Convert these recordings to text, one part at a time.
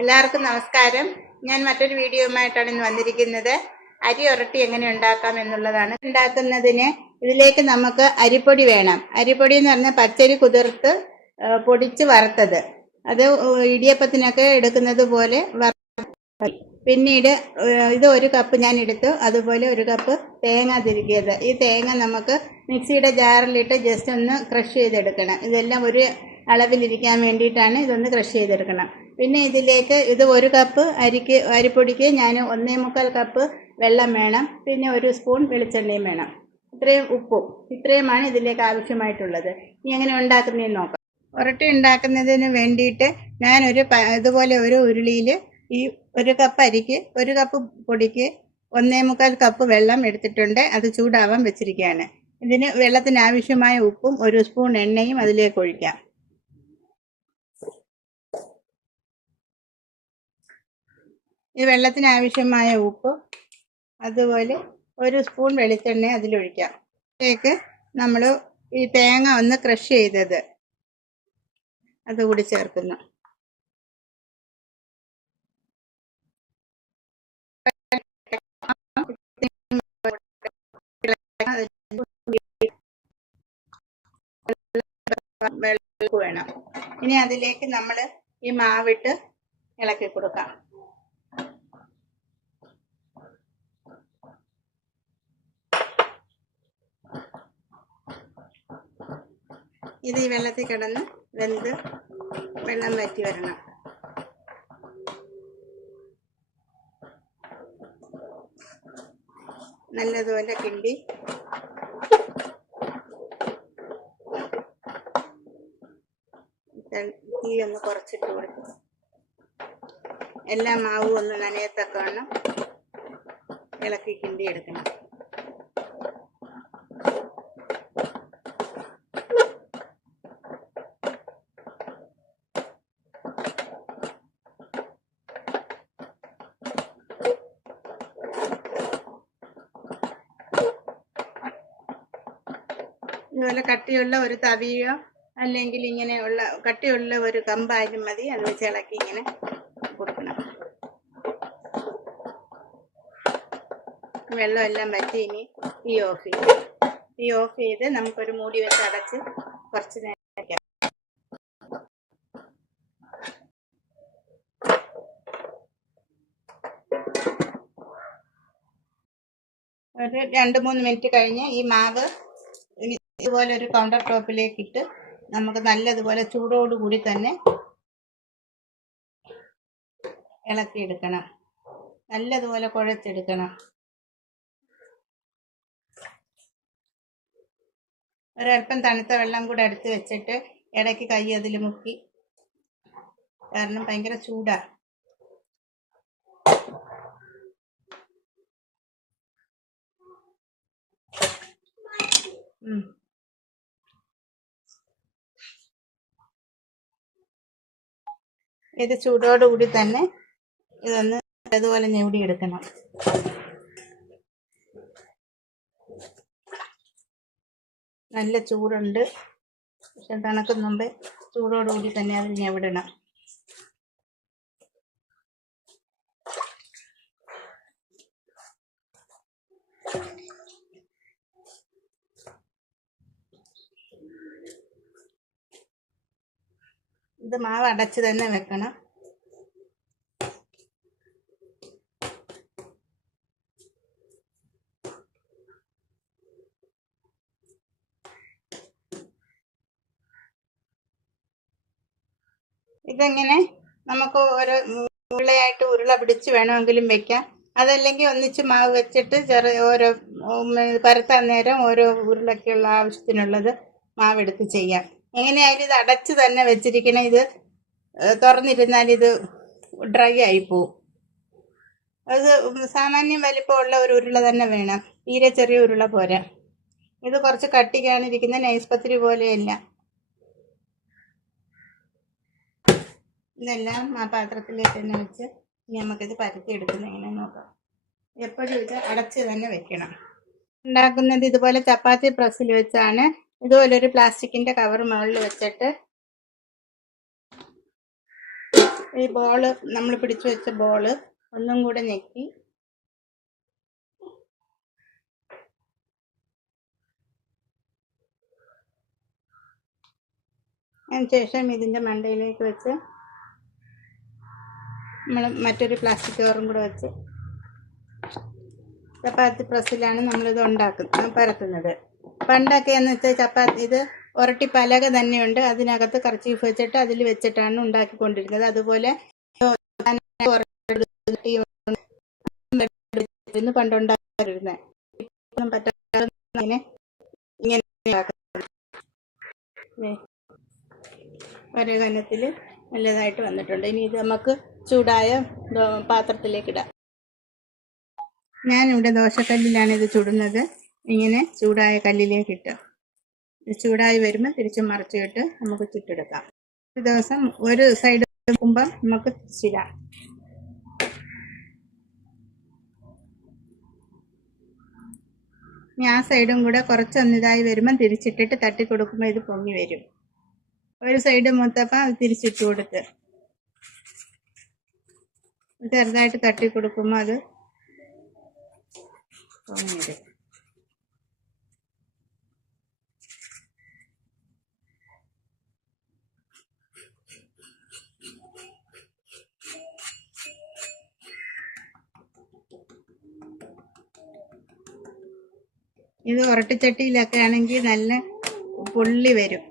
എല്ലാവർക്കും നമസ്കാരം. ഞാൻ മറ്റൊരു വീഡിയോയുമായിട്ടാണ് ഇന്ന് വന്നിരിക്കുന്നത്. അരി ഉരട്ടി എങ്ങനെ ഉണ്ടാക്കാം എന്നുള്ളതാണ്. ഉണ്ടാക്കുന്നതിന് ഇതിലേക്ക് നമുക്ക് അരിപ്പൊടി വേണം. അരിപ്പൊടി എന്ന് പറഞ്ഞാൽ പച്ചരി കുതിർത്ത് പൊടിച്ച് വറുത്തത്. അത് ഇടിയപ്പത്തിനൊക്കെ എടുക്കുന്നത് പോലെ പിന്നീട് ഇത് 1 കപ്പ് ഞാൻ എടുത്തു. അതുപോലെ 1 കപ്പ് തേങ്ങ തിരുകിയത്. ഈ തേങ്ങ നമുക്ക് മിക്സിയുടെ ജാറിലിട്ട് ജസ്റ്റ് ഒന്ന് ക്രഷ് ചെയ്തെടുക്കണം. ഇതെല്ലാം ഒരു അളവിലിരിക്കാൻ വേണ്ടിയിട്ടാണ് ഇതൊന്ന് ക്രഷ് ചെയ്തെടുക്കണം. പിന്നെ ഇതിലേക്ക് ഇത് 1 കപ്പ് അരിപ്പൊടിക്ക് ഞാൻ 1.25 കപ്പ് വെള്ളം വേണം. പിന്നെ 1 സ്പൂൺ വെളിച്ചെണ്ണയും വേണം. ഇത്രയും ഉപ്പും. ഇത്രയുമാണ് ഇതിലേക്ക് ആവശ്യമായിട്ടുള്ളത്. ഇനി എങ്ങനെ ഉണ്ടാക്കുന്നതെന്ന് നോക്കാം. ഉരട്ടി ഉണ്ടാക്കുന്നതിന് വേണ്ടിയിട്ട് ഞാനൊരു ഇതുപോലെ ഒരു ഉരുളിയിൽ ഈ 1 കപ്പ് അരിക്ക് 1 കപ്പ് പൊടിക്ക് 1.25 കപ്പ് വെള്ളം എടുത്തിട്ടുണ്ട്. അത് ചൂടാവാൻ വെച്ചിരിക്കുകയാണ്. ഇതിന് വെള്ളത്തിന് ആവശ്യമായ ഉപ്പും 1 സ്പൂൺ എണ്ണയും അതിലേക്ക് ഒഴിക്കാം. ഈ വെള്ളത്തിന് ആവശ്യമായ ഉപ്പ്, അതുപോലെ 1 സ്പൂൺ വെളിച്ചെണ്ണ അതിലൊഴിക്കാം. അതിലേക്ക് നമ്മൾ ഈ തേങ്ങ ഒന്ന് ക്രഷ് ചെയ്തത് അതുകൂടി ചേർക്കുന്നു. വെള്ളം വേണം. ഇനി അതിലേക്ക് നമ്മൾ ഈ മാവിട്ട് ഇളക്കി കൊടുക്കാം. ഇത് ഈ വെള്ളത്തിൽ കിടന്ന് വെന്ത് വെള്ളം വറ്റി വരണം. നല്ലതുപോലെ കിണ്ടി തീ ഒന്ന് കുറച്ചിട്ട് കൊടുക്കും. എല്ലാ മാവും ഒന്ന് നനയത്തക്കവണ്ണം ഇളക്കി കിണ്ടി എടുക്കണം. ഇതുപോലെ കട്ടിയുള്ള ഒരു തവിയോ അല്ലെങ്കിൽ ഇങ്ങനെയുള്ള കട്ടിയുള്ള ഒരു കമ്പായാലും മതി. അത് വെച്ച് ഇളക്കി ഇങ്ങനെ കൊടുക്കണം. വെള്ളമെല്ലാം വറ്റി ഇനി തീ ഓഫ് ചെയ്ത് നമുക്കൊരു മൂടി വെച്ച് അടച്ച് കുറച്ച് നേരം വയ്ക്കാം. ഒരു 2-3 മിനിറ്റ് കഴിഞ്ഞ് ഈ മാവ് ഇതുപോലെ ഒരു കൗണ്ടർ ടോപ്പിലേക്ക് ഇട്ട് നമുക്ക് നല്ലതുപോലെ ചൂടോടുകൂടി തന്നെ ഇളക്കിയെടുക്കണം. നല്ലതുപോലെ കുഴച്ചെടുക്കണം. ഒരല്പം തണുത്ത വെള്ളം കൂടെ എടുത്ത് വെച്ചിട്ട് ഇടയ്ക്ക് കൈ അതിൽ മുക്കി, കാരണം ഭയങ്കര ചൂടാ. ഇത് ചൂടോടുകൂടി തന്നെ ഇതൊന്ന് അതുപോലെ ഞെവിടിയെടുക്കണം. നല്ല ചൂടുണ്ട്, പക്ഷെ തണുക്കും മുമ്പേ ചൂടോടുകൂടി തന്നെ അത് ഞെവിടണം. ഇത് മാവ് അടച്ച് തന്നെ വെക്കണം. ഇതെങ്ങനെ നമുക്ക് ഓരോ ഉരുളയായിട്ട് ഉരുള പിടിച്ച് വേണമെങ്കിലും വെക്കാം. അതല്ലെങ്കിൽ ഒന്നിച്ച് മാവ് വെച്ചിട്ട് ഓരോ പരത്താൻ നേരം ഓരോ ഉരുളക്കുള്ള ആവശ്യത്തിനുള്ളത് മാവെടുത്ത് ചെയ്യാം. എങ്ങനെയായാലും ഇത് അടച്ച് തന്നെ വെച്ചിരിക്കണം. ഇത് തുറന്നിരുന്നാൽ ഇത് ഡ്രൈ ആയിപ്പോവും. അത് സാമാന്യം വലിപ്പമുള്ള ഒരു ഉരുള തന്നെ വേണം. തീരെ ചെറിയ ഉരുള പോരാ. ഇത് കുറച്ച് കട്ടിക്കാണിരിക്കുന്ന നൈസ് പത്തിരി പോലെയല്ല. ഇതെല്ലാം ആ പാത്രത്തിലേക്ക് തന്നെ വെച്ച് ഇനി നമുക്കിത് പരത്തി എടുക്കുന്ന എങ്ങനെ നോക്കാം. എപ്പോഴും ഇത് അടച്ച് തന്നെ വെക്കണം. ഉണ്ടാക്കുന്നത് ഇതുപോലെ ചപ്പാത്തി പ്രസ്സിൽ വെച്ചാണ്. ഇതുപോലെ ഒരു പ്ലാസ്റ്റിക്കിന്റെ കവർ മുകളിൽ വെച്ചിട്ട് ഈ ബോള് നമ്മൾ പിടിച്ചു വെച്ച ബോള് ഒന്നും കൂടെ ഞെക്കി അതിനുശേഷം ഇതിൻ്റെ മണ്ടയിലേക്ക് വെച്ച് നമ്മൾ മറ്റൊരു പ്ലാസ്റ്റിക് കവറും കൂടെ വെച്ച് ചപ്പാത്തി പ്രസ്സിലാണ് നമ്മളിത് പരത്തുന്നത്. പണ്ടൊക്കെ എന്ന് വെച്ചാൽ ചപ്പാത്തി ഇത് ഉരട്ടി പലക തന്നെയുണ്ട്, അതിനകത്ത് കർച്ചീഫ് വെച്ചിട്ട് അതിൽ വെച്ചിട്ടാണ് ഉണ്ടാക്കിക്കൊണ്ടിരുന്നത്. അതുപോലെ പണ്ടുണ്ടാക്കിയിരുന്നത് ഒരേ കനത്തിൽ നല്ലതായിട്ട് വന്നിട്ടുണ്ട്. ഇനി ഇത് നമുക്ക് ചൂടായ പാത്രത്തിലേക്ക് ഇടാം. ഞാനിവിടെ ദോശക്കല്ലിലാണ് ഇത് ചുടുന്നത്. ഇങ്ങനെ ചൂടായ കല്ലിലേക്ക് ഇട്ട് ചൂടായി വരുമ്പോൾ തിരിച്ചും മറിച്ചിട്ട് നമുക്ക് ചുട്ടെടുക്കാം. ഒരു ദിവസം ഒരു സൈഡ് വെക്കുമ്പം നമുക്ക് തിരിച്ചിടാം. ഇനി ആ സൈഡും കൂടെ കുറച്ചൊന്നിതായി വരുമ്പം തിരിച്ചിട്ടിട്ട് തട്ടി കൊടുക്കുമ്പോൾ ഇത് പൊങ്ങി വരും. ഒരു സൈഡ് മൂത്തപ്പം അത് തിരിച്ചിട്ട് കൊടുത്ത് ചെറുതായിട്ട് തട്ടി കൊടുക്കുമ്പോൾ അത് പൊങ്ങി വരും. ഇത് ഉരട്ടിച്ചട്ടിയിലൊക്കെ ആണെങ്കിൽ നല്ല പൊള്ളി വരും.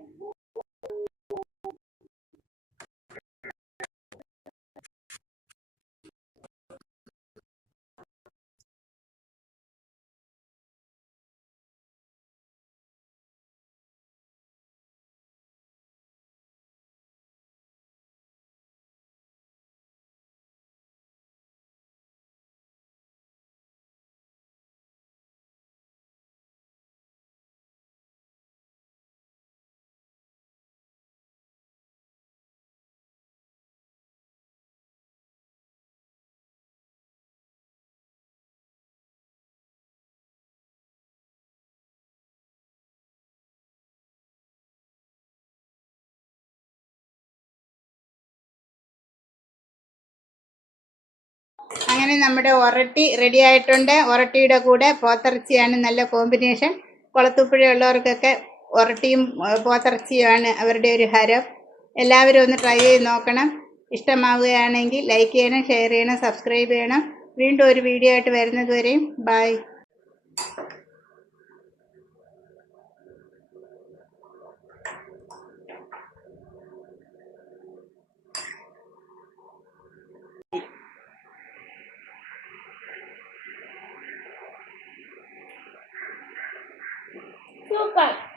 അങ്ങനെ നമ്മുടെ ഒറട്ടി റെഡി ആയിട്ടുണ്ട്. ഒറട്ടിയുടെ കൂടെ പോത്തിറച്ചിയാണ് നല്ല കോമ്പിനേഷൻ. കുളത്തൂപ്പുഴയുള്ളവർക്കൊക്കെ ഒറട്ടിയും പോത്തിറച്ചിയുമാണ് അവരുടെ ഒരു ഹരം. എല്ലാവരും ഒന്ന് ട്രൈ ചെയ്ത് നോക്കണം. ഇഷ്ടമാവുകയാണെങ്കിൽ ലൈക്ക് ചെയ്യണം, ഷെയർ ചെയ്യണം, സബ്സ്ക്രൈബ് ചെയ്യണം. വീണ്ടും ഒരു വീഡിയോ ആയിട്ട് വരുന്നത് വരെയും ബൈ. Super.